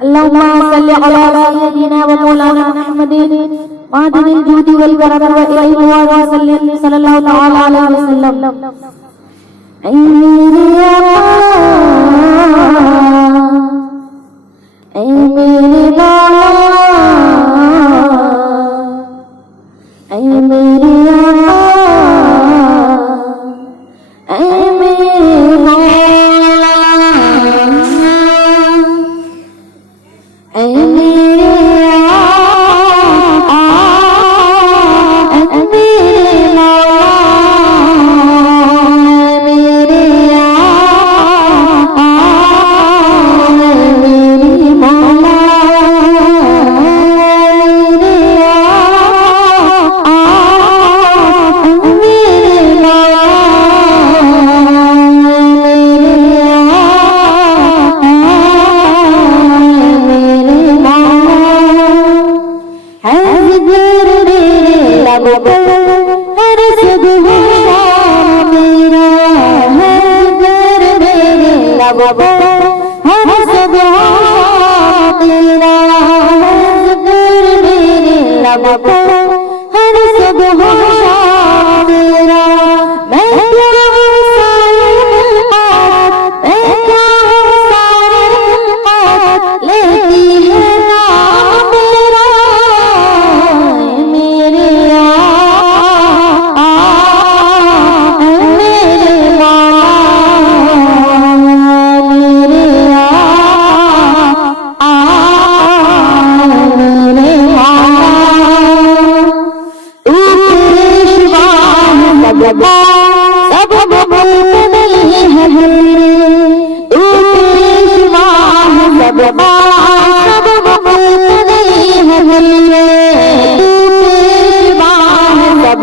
अल्लाहुम्मा सल्लि अला सय्यिदिना व मौलाना मुहम्मदिन मादिनिल जूदी वल करम व इलैहि व सल्लल्लाहु तआला अलैहि वसल्लम। ऐ मेरे आका, ऐ मेरे मौला, ऐ मेरे आका, ऐ मेरे मौला, ऐ मेरे आका, ऐ मेरे मौला, मेरे आका, मेरे मौला, मेरे आका, मेरे मौला, सब मुल्क नहीं है तेरे, तू पेशवा है सब मुल्क नहीं है तेरे, तू पेशवा है सब